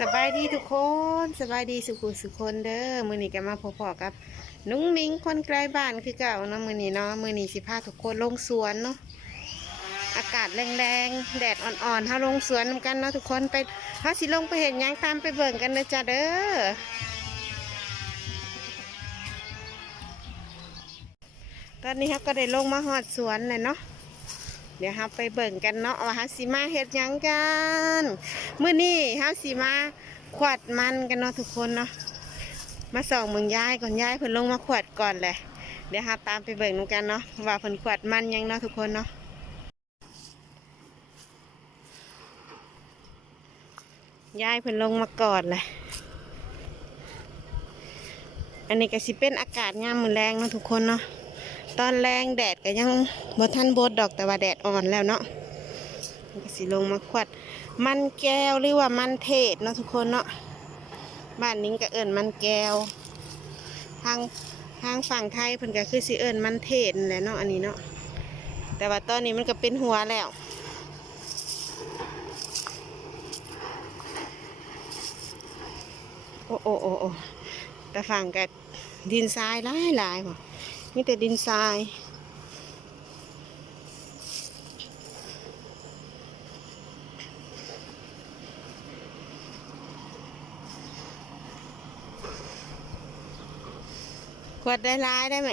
สบายดีทุกคนสบายดีสุขุสุคนเด้อมือนี้ก็มาพอๆกับ นุ้งนิ้งคนไกลบ้านคือเก่าเนาะมือนี้เนาะมือนี้สิพาทุกคนลงสวนเนาะอากาศแรงๆแดดอ่อนๆเฮาลงสวนนำกันเนาะทุกคนไปเฮาสิลงไปเห็นหยังตามไปเบิ่งกันเด้อจ้าเด้อตอนนี้เฮาก็ได้ลงมาหอดสวนเลยเนาะ เดี๋ยวเราไปเบิ่งกันเนาะว่าเฮาสิมาเฮ็ดหยังกันมื้อนี้เฮาสิมาขวดมันกันเนาะทุกคนเนาะมาส่องเมืองยายก่อนยายเพิ่นลงมาขวดก่อนเลยเดี๋ยวเราตามไปเบิ่งนำกันเนาะว่าเพิ่นขวดมันหยังเนาะทุกคนเนาะยายเพิ่นลงมาก่อนเลยอันนี้ก็สิเป็นอากาศยามมื้อแรงเนาะทุกคนเนาะ ตอนแรงแดดก็ยังบ่ทันบดดอกแต่ว่าแดดอ่อนแล้วเนาะก็สิลงมาขวด มันแก้วหรือว่ามันเทศเนาะทุกคนเนาะบ้านนิ้งก็เอิญมันแก้ว ทางทางฝั่งไทยเพิ่นก็คือสิเอิญมันเทศแหละเนาะอันนี้เนาะแต่ว่าตอนนี้มันก็เป็นหัวแล้วโอ้โอ้โอ้แต่ฝั่งก็ดินทรายหลายหลายบ่ะ มีแต่ดินทราย ขวดได้ร้ายได้ไหม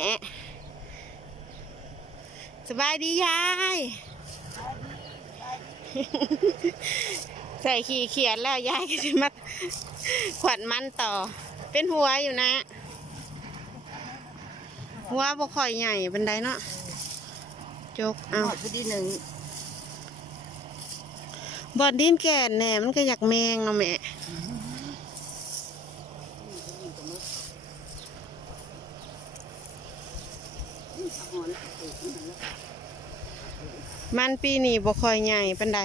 สบายดียาย ใส่ขี่เขียนแล้วยายก็จะมาขวัดมันต่อ เป็นหัวอยู่นะ หัวบ่ค่อยใหญ่บันไดเนาะจกเอาหอดพอดีหนึ่งบอดดินแก่นแหน่มันก็อยากแมงเนาะแม่มันปีนี้บ่ค่อยใหญ่ปันได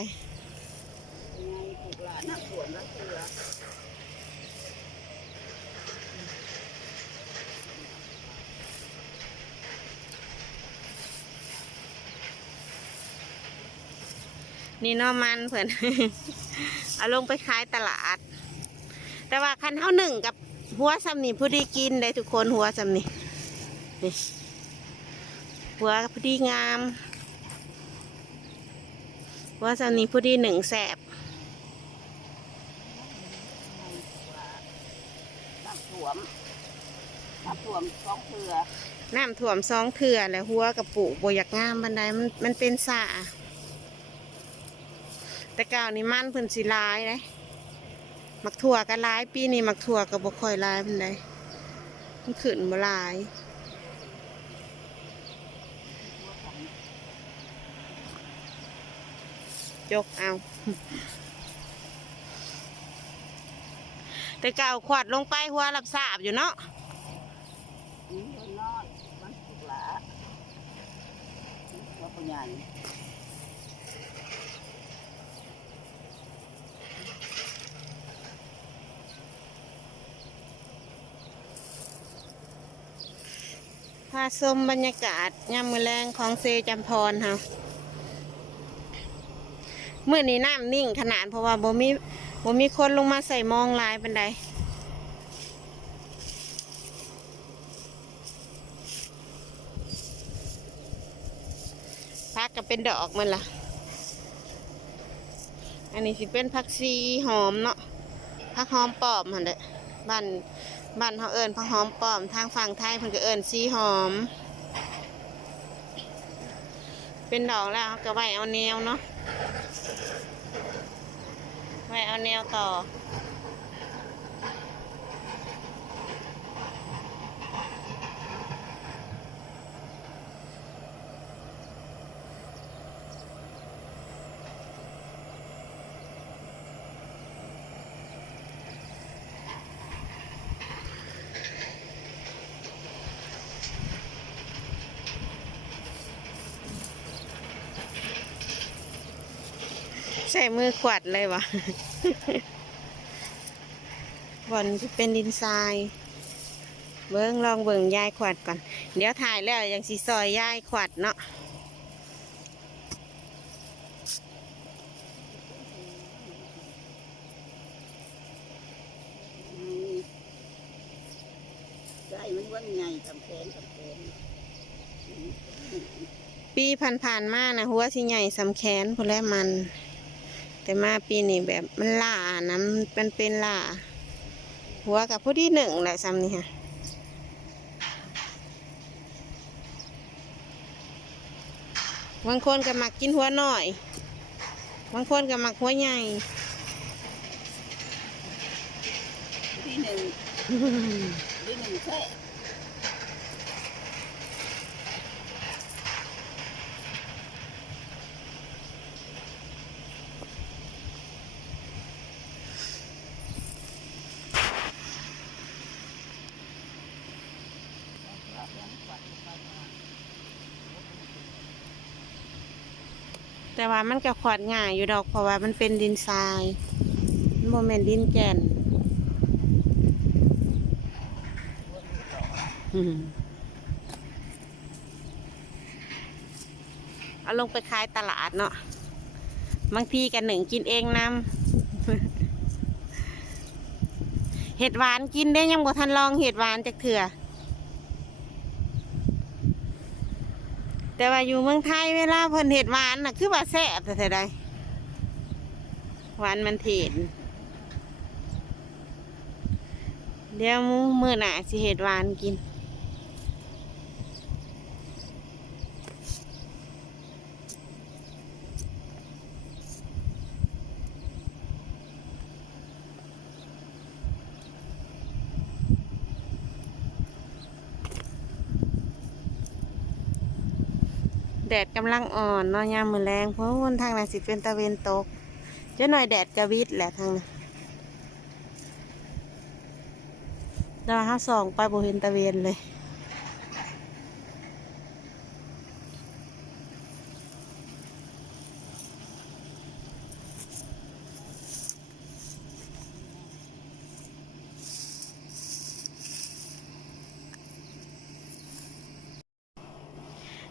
นี่เนาะมันเพิ่นเอาลงไปขายตลาด แต่ว่าคันเท่าหนึ่งกับหัวซ้ำนี่ผู้ดีกินได้ทุกคนหัวซ้ำนี่นี่หัวผู้ดีงาม หัวซ้ำนี่ผู้ดีหนึ่งแสบน้ำท่วมน้ำท่วมสองเถื่อน้ำท่วมซองเถื่อแล้วหัวกระปุกบอยากงามบันไดมันมันเป็นสา แต่ก่าวนี่มันเพิ่นสิหลายเลยมักถั่วก็ลายปีนี้มักถั่วก็บ่ค่อยลายบันไดมันขึ้นบ่ลายยกเอา แต่ก่าขวดลงไปหัวรับสาบอยู่เนาะนี่มันน้อยมันถูกหลาว่าปัญญาาชมบรรยากาศยามมือแรงของเซจำพรค่ะเมื่อนี้น้ำนิ่งขนาดเพราะว่าบ่มีบ่มีคนลงมาใส่มองลายบันไดพักก็เป็นดอกมันล่ะ อันนี้สิเป็นผักซีหอมเนาะผักหอมปลอมหันเด้บ้าน บ้านเขาเอิญผักหอมปลอมทางฝั่งไทยเพิ่นก็เอิญซีหอม เป็นดอกแล้วเขาก็ไว้เอาแนวเนาะไว้เอาแนวต่อ ใส่มือขวัดเลยวะบอนจะเป็นดินทราย เบิ้งลองเบิ่งยายขวัดก่อน เดี๋ยวถ่ายแล้วยังสีซอยยายขวัดเนาะวใหญ่ทำแขนทำแขนปีผ่านๆมานะหัวสิใหญ่สำแขนพอแล้วมัน แต่มาปีนี้แบบมันล่านะมันมันเป็นล่า หัวกับผู้ที่หนึ่งแหละซ้ำนี่ค่ะบางคนก็มักกินหัวหน่อย บางคนก็มักหัวใหญ่ที่หนึ่งที่หนึ่งแค่ แต่ว่ามันก็ขวาดง่ายอยู่ดอกเพราะว่ามันเป็นดินทรายโมเมนต์ดินแก่นเอาลงไปขายตลาดเนาะบางทีกันหนึ่งกินเองนำเห็ดหวานกินได้ยังบ่ทันลองเห็ดหวานจากเถื่อ แต่ว่าอยู่เมืองไทยเวลาเพิ่นเห็ดหวานน่ะคือว่าแซ่บแต่ใดหวานมันเถินเดี๋ยวมือหน้าสิเห็ดหวานกิน แดดกำลังอ่อนเนาะยามมือแรงเพราะวันทางนั้นสิเป็นตะเวนตกจะหน่อยแดดกระวิดแหละทางนั้นแต่ว่าห้าสองไปบ่เห็นตะเวนเลย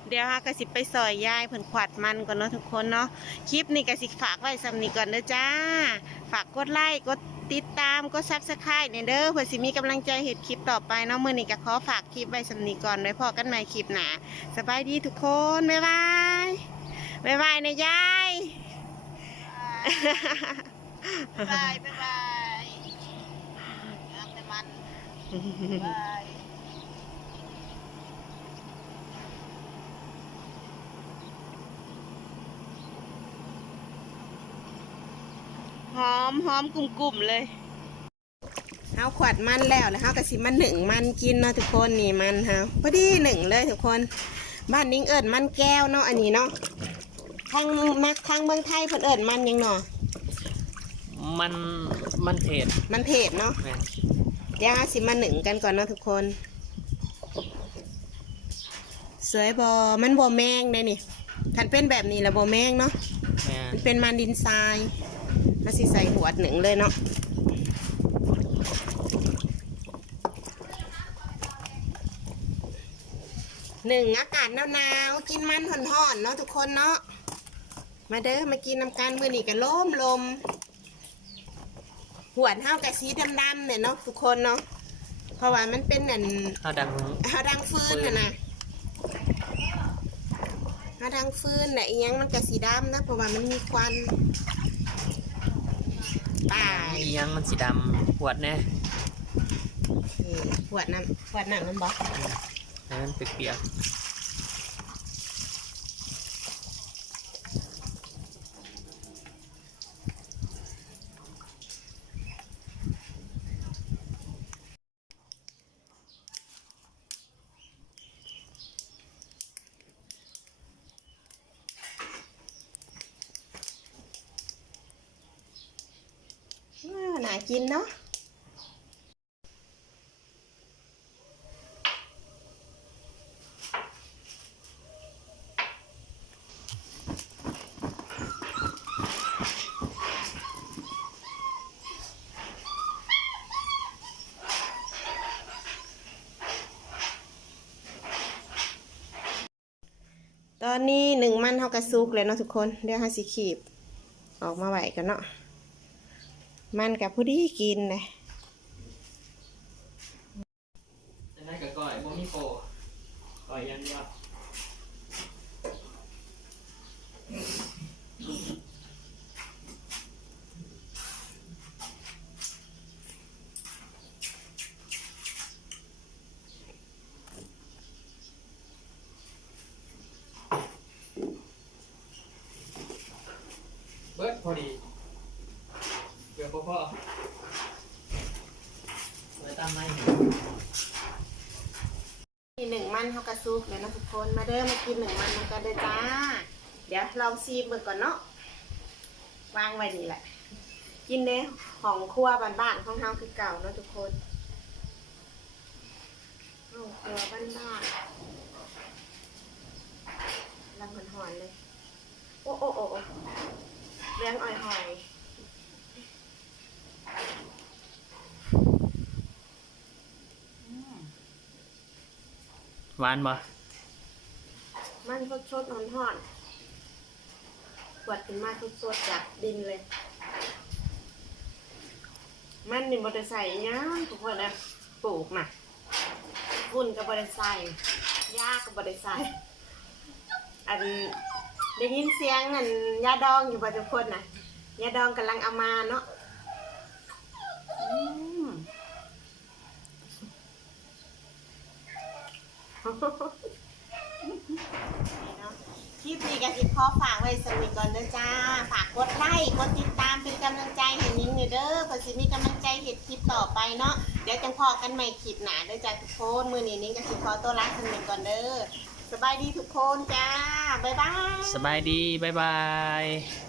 เดี๋ยวฮะกสิไปซอยยายเพิ่นขวัดมันก่อนเนาะทุกคนเนาะคลิปนี้กสิฝากไว้สำนีก่อนเด้อจ้า ฝากกดไลค์กดติดตามกดซับสไครต์เนี่ยเด้อเพื่อสิมีกำลังใจเห็นคลิปต่อไปเนาะมื้อนี้ก็ขอฝากคลิปไว้สำนีก่อนไว้พอกันใหม่คลิปหน้าสบายดีทุกคนบ๊ายบายบ๊ายบายนะยายบ๊ายบายบ๊ายบายงามแต่มันบ๊ายบาย ห อมหอมกลุ่มๆเลยเฮาขวัดมันแล้วแล้วเฮาก็สิมาหนึ่งมันกินเนาะทุกคนนี่มันเฮาพอดีหนึ่งเลยทุกคน บ้านนิ้งเอิญมันแก้วเนาะอันนี้เนาะทางมักทางเมืองไทยเพิ่นเอิญมันหยังเนาะมันมันเทศมันเพจเนาะแม่นเดี๋ยวเฮาสิมาหนึ่งกันก่อนเนาะทุกคน สวยบอมันบอแมงได้นี่คันเป็นแบบนี้แล้วบอแมงเนาะแม่นมันเป็นมันดินทราย มาสิใส่หัวดหนึ่งเลยเนาะหนึ่งอากาศหนาวๆกินมันห่อนๆเนาะทุกคนเนาะมาเด้อมากินน้ำกันมือนี่กันล้มลมหัวดเท่ากับสีดำๆเนี่ยเนาะทุกคนเนาะเพราะว่ามันเป็นอันข้าวดังเอาดังฟืนน่ะนะเอาดังฟืนน่ะอีหยังมันกับสีดำนะเพราะว่ามันมีควัน ป่ายอีหยังมันสีดำปวดแน่เออขวดน้ำขวดน้ำมันบอกให้มันเปียก กินเนาะตอนนี้หนึ่งมันเท่ากับซุกเลยเนาะทุกคน เดี๋ยวห้าสิขีบ ออกมาไหวกันเนาะ มันกับผู้ดีกินเลยๆจะได้กับก้อยบ่มีโบก้อยยังว่าเบิร์ดพอดี ยวพ่อพ่อไว้ตามไม้เห็นมีหนึ่งมันเท่ากับซุปเลยนะทุกคนมาเด้อมากินหนึ่งมันมันกันเด้อจ้า เดี๋ยวลองซีมเบิ่งก่อนเนาะวางไว้นี่แหละ กินเด้ของครัวบ้านๆของเฮาคือเก่าเนาะทุกคนของครัวบ้านๆลำหอนๆเลย โอ้โอ้โอ้เลี้ยงอ่อยหอย หวานบ่มันสดสดๆหอนหอนๆกวดขึ้นมาสดสดๆจากดินเลย มันนี่บริใส่หยังทุกคนนะปลูกน่ะฝุ่นกับบริใส่หญ้ากับบริใส่อันได้ยินเสียงอันยาดองอยู่บ่ทุกคนน่ะยาดองกำลังเอามาเนาะอืม คลิปนี้ก็สิขอฝากไว้สมิก่อนเด้อจ้า ฝากกดไลค์กดติดตามเป็นกำลังใจให้นิ้งหน่อยเด้อเพื่อสิมีกำลังใจเห็ดคลิปต่อไปเนาะเดี๋ยวจังพอกันใหม่คลิปหนาเด้อจ้าทุกคนมือนี้นิ้งก็สิขอตัวลาสมิก่อนเด้อสบายดีทุกคนจ้าบ๊ายบาย สบายดี บ๊ายบาย